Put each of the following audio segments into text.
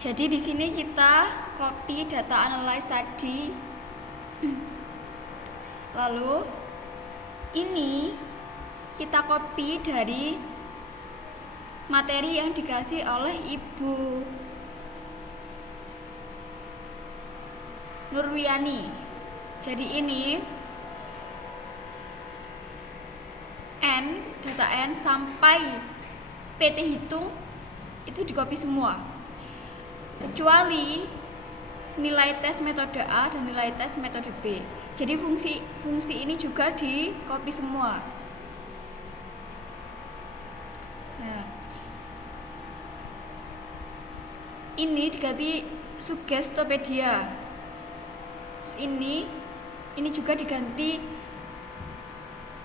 Jadi di sini kita copy data analyze tadi. Lalu ini kita copy dari materi yang dikasih oleh Ibu Nurwiani. Jadi ini data N sampai PT hitung itu di copy semua, kecuali nilai tes metode A dan nilai tes metode B. Jadi fungsi ini juga di copy semua. Nah, ini diganti Sugestopedia. Ini juga diganti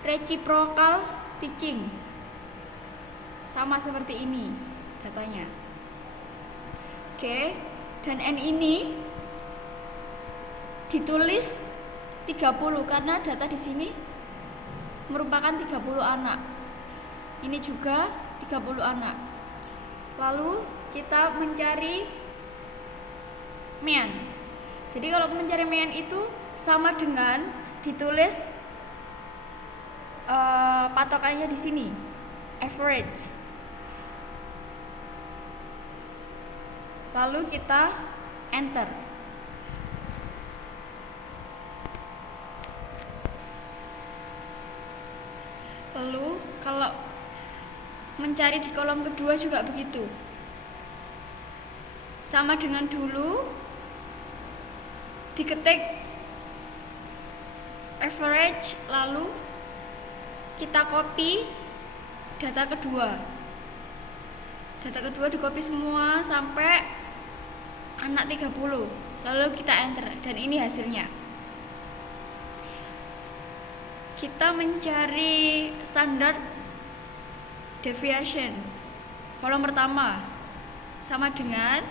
reciprocal teaching. Sama seperti ini datanya. Oke, dan N ini ditulis 30 karena data di sini merupakan 30 anak. Ini juga 30 anak. Lalu kita mencari mean. Jadi kalau mencari mean itu sama dengan ditulis patokannya di sini, average. Lalu kita enter. Lalu kalau mencari di kolom kedua juga begitu. Sama dengan dulu, diketik average, lalu kita copy data kedua. Data kedua di copy semua sampai anak 30. Lalu kita enter dan ini hasilnya. Kita mencari standard deviation. Kolom pertama sama dengan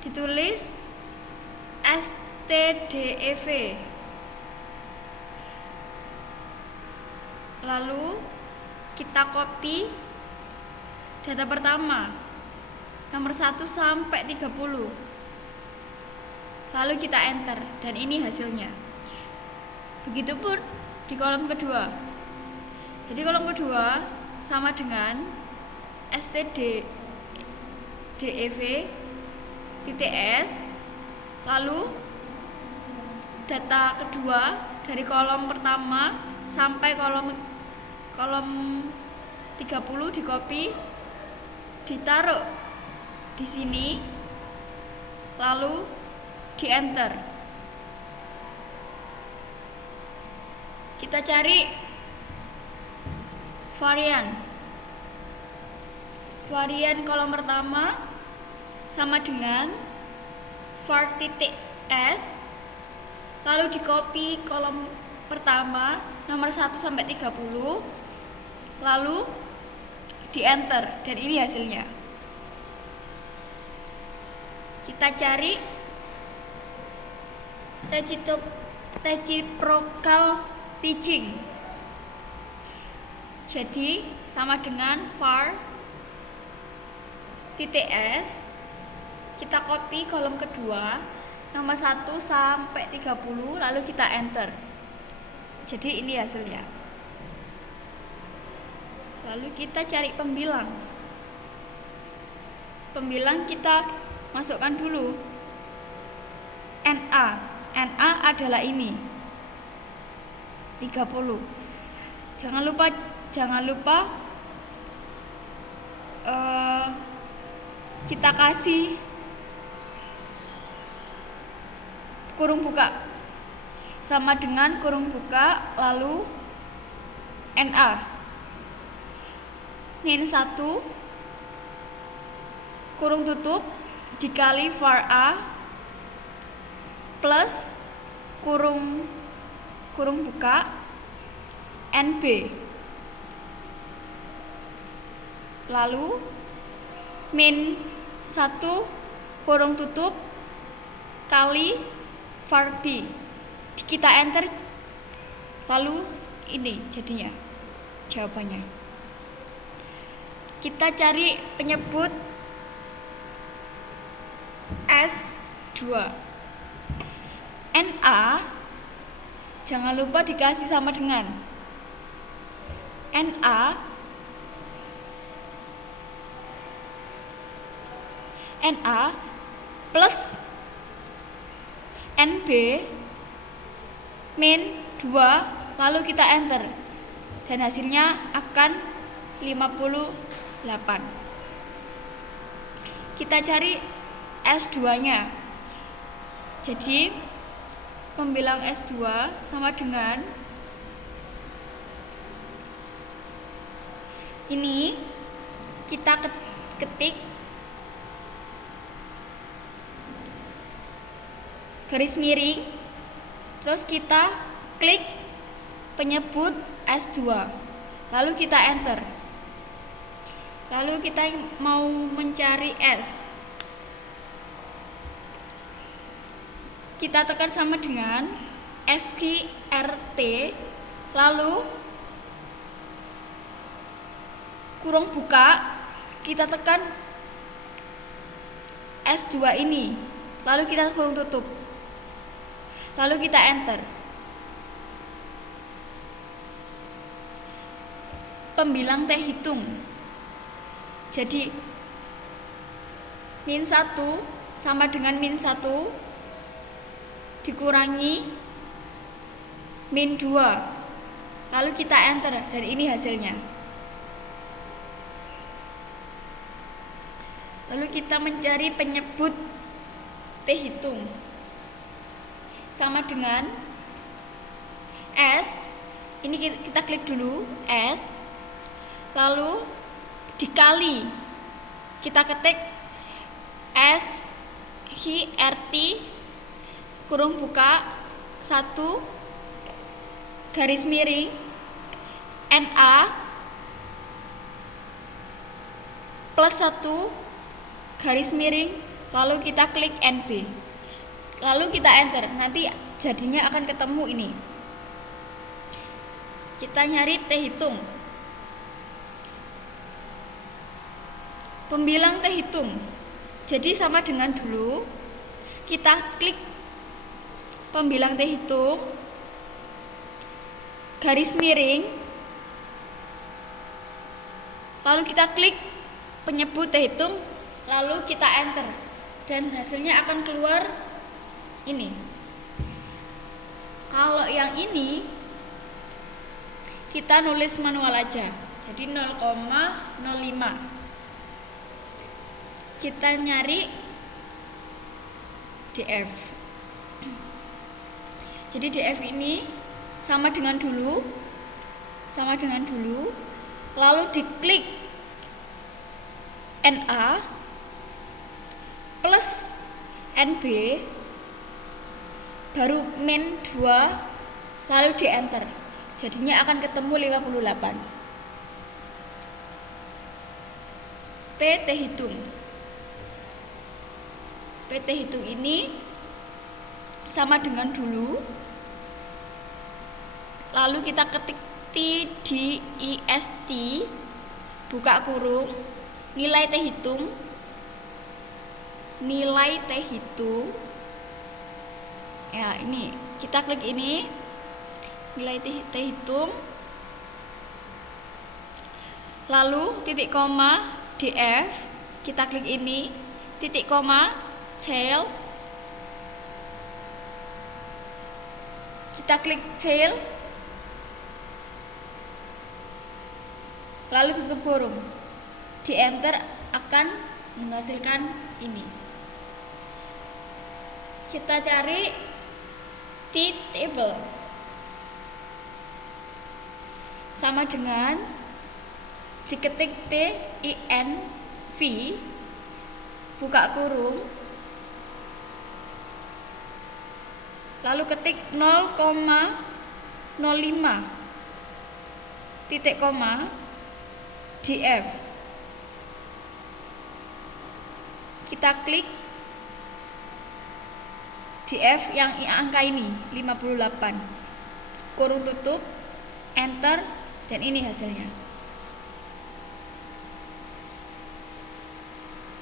ditulis STDEV. Lalu kita copy data pertama nomor 1 sampai 30. Lalu kita enter dan ini hasilnya. Begitupun di kolom kedua. Jadi kolom kedua sama dengan STDEV .s. Lalu data kedua dari kolom pertama sampai kolom 30 di copy, ditaruh di sini, lalu di enter. Kita cari varian kolom pertama sama dengan var.s, lalu di copy kolom pertama nomor 1 sampai 30, lalu di enter dan ini hasilnya. Kita cari reciprocal teaching. Jadi sama dengan var.s, kita copy kolom kedua nomor 1 sampai 30, lalu kita enter. Jadi ini hasilnya. Lalu kita cari pembilang. Pembilang kita masukkan dulu NA. NA adalah ini 30. Jangan lupa kita kasih kurung buka sama dengan kurung buka lalu NA min 1 kurung tutup dikali var A plus kurung buka NB, lalu min 1 kurung tutup kali var B. Kita enter, lalu ini jadinya jawabannya. Kita cari penyebut S2. Na jangan lupa dikasih sama dengan Na plus NB min 2, lalu kita enter dan hasilnya akan 58. Kita cari S2 nya. Jadi pembilang S2 sama dengan ini, kita ketik garis miring, terus kita klik penyebut S2, lalu kita enter. Lalu kita mau mencari S, kita tekan sama dengan SQRT, lalu kurung buka, kita tekan S2 ini, lalu kita kurung tutup, lalu kita enter. Pembilang T hitung. Jadi min 1 sama dengan min 1 dikurangi min 2, lalu kita enter dan ini hasilnya. Lalu kita mencari penyebut T hitung sama dengan S, ini kita klik dulu S, lalu dikali, kita ketik SQRT kurung buka 1 garis miring NA plus 1 garis miring, lalu kita klik NB, lalu kita enter, nanti jadinya akan ketemu ini. Kita nyari T hitung. Pembilang T hitung. Jadi sama dengan dulu, kita klik pembilang T hitung garis miring, lalu kita klik penyebut T hitung, lalu kita enter dan hasilnya akan keluar ini. Kalau yang ini kita nulis manual aja, jadi 0,05. Kita nyari DF. Jadi DF ini sama dengan dulu, lalu diklik NA plus NB, baru min 2, lalu di enter, jadinya akan ketemu 58. PT hitung. PT hitung ini sama dengan dulu, lalu kita ketik TDIST buka kurung, nilai T hitung, ya ini kita klik ini, nilai T hitung, lalu titik koma DF, kita klik ini, titik koma tail, kita klik tail, lalu tutup kurung, di enter akan menghasilkan ini. Kita cari T-table sama dengan diketik TINV buka kurung, lalu ketik 0,05 titik koma DF, kita klik DF yang angka ini 58, kurung tutup, enter, dan ini hasilnya.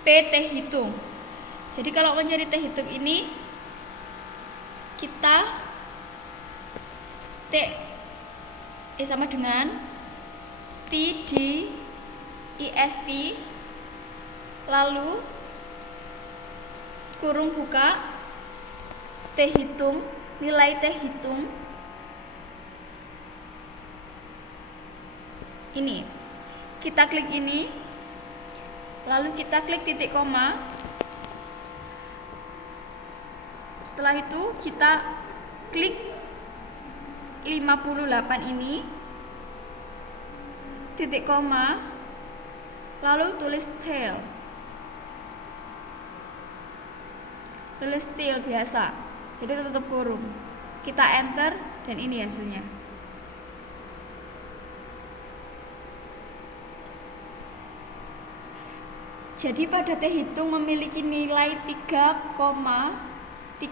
PT hitung. Jadi kalau mencari T hitung ini, kita T sama dengan T di IST, lalu kurung buka T hitung, nilai T hitung ini. Kita klik ini, lalu kita klik titik koma. Setelah itu kita klik 58 ini, titik koma, lalu tulis tail. Tulis tail biasa, jadi tutup kurung. Kita enter dan ini hasilnya. Jadi pada T hitung memiliki nilai 3,376.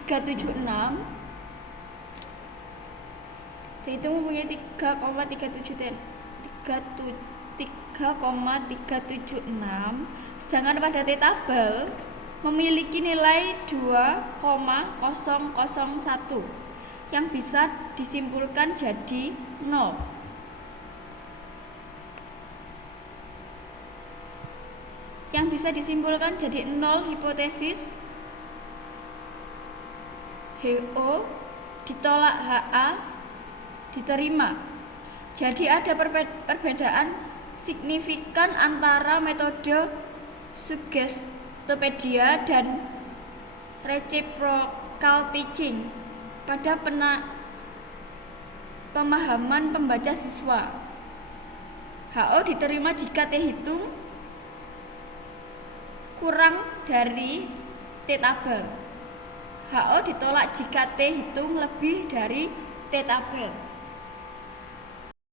T hitung mempunyai 3,376, sedangkan pada T tabel memiliki nilai 2,001 yang bisa disimpulkan jadi 0. Yang bisa disimpulkan jadi 0 hipotesis HO ditolak HA diterima. Jadi ada perbedaan signifikan antara metode Suggestopedia dan reciprocal teaching pada pemahaman pembaca siswa. HO diterima jika T hitung kurang dari T tabel. HO ditolak jika T hitung lebih dari T tabel.